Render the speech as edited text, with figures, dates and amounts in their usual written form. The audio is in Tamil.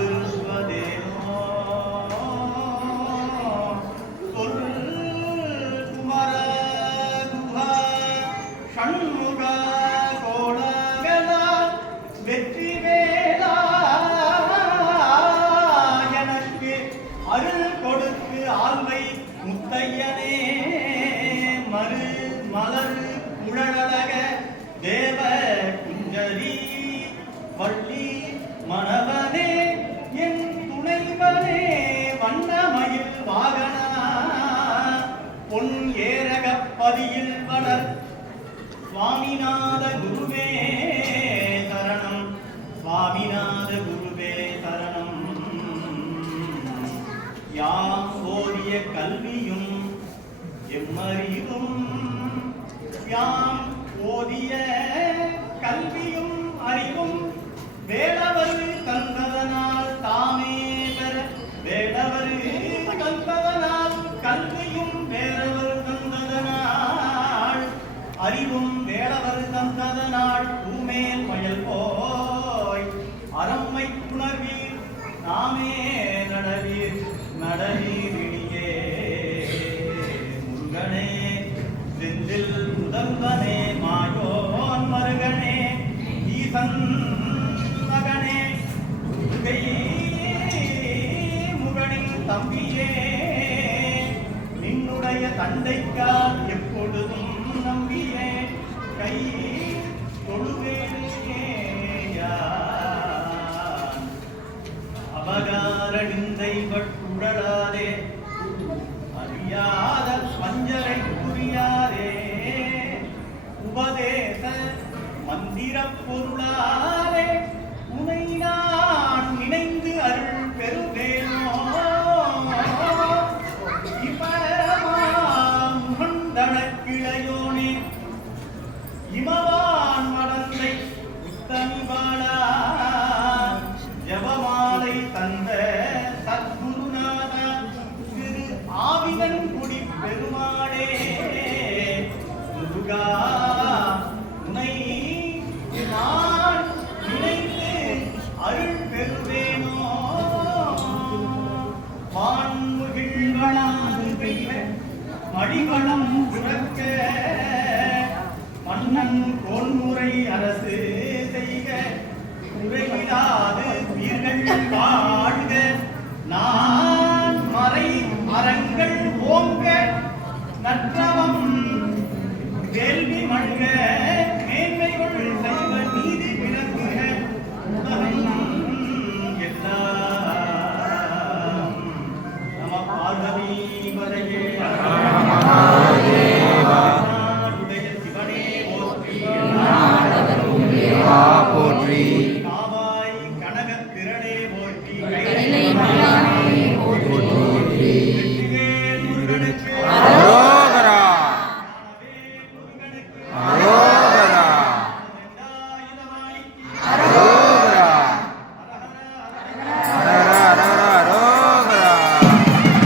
வழியாதிருப்பதேனோ சொல் குமர குஹா ஷண்முக கோலகலா வெற்றி வேலா எனக்கு அருள் கொடுத்து ஆள்வை முத்தையனே மறு மலர் குழலழக தேவ குஞ்சரி வள்ளி மணவனே என் துணைவனே வண்ணமயில் வாகனா பொன் ஏரகப்பதியில் வளர் சுவாமிநாத குருவே சரணம் சுவாமிநாத குருவே சரணம் யாம் ஓதிய கல்வியும் எம்மறிவும் யாம் ஓதிய கல்வியும் அறிவும் வேடவர் தந்ததனால் தாமே பெற வேடவர் தந்ததனால் கல்வியும் வேறவர் தந்ததனால் அறிவும் வேடவர் தந்ததனால் பூமேல் மயல் போய் அறம்மை புணர்வீர் நாமே நடவீர் நடவீரிடியே முருகனே செந்தில் முதல்வனே மாயோன் மருகனே ஈசன் மகனே முகனின் தம்பியே நின்னுடைய தந்தைக்கால் எப்பொழுதும் நம்பியே கை தொழுவேனே அபகார நிந்தை பட்டுடலாதே அறியாத பஞ்சரை புரியாதே உபதேச மந்திர பொருளாலே உனை நான் நினைந்து அருள் பெறுவேனோ முகந்தளக்கிளையோனே இமவான் மடந்தை உத்தமி பாலா ஜபமாலை தந்த சத்குருநாதா திரு ஆவிதன் குடி பெருமாளே முருகா உனை நான் நினைத்து அருள் பெறுவேனோ வான்முகிழ்வளாது பெய்ய மடிவளம் சுரக்க மன்னன் கோன்முறை அரசு செய்க குறைவிடாது வீர்கள் வாழ்க நான் மறை மரங்கள் ஓங்க நற்றவம் வேள்வி மண்க மேன்மைகள் செய்வ நீதி விளங்குக உலகம் எல்லாம் நம பார்வதி வரையே சிவனே போற்றி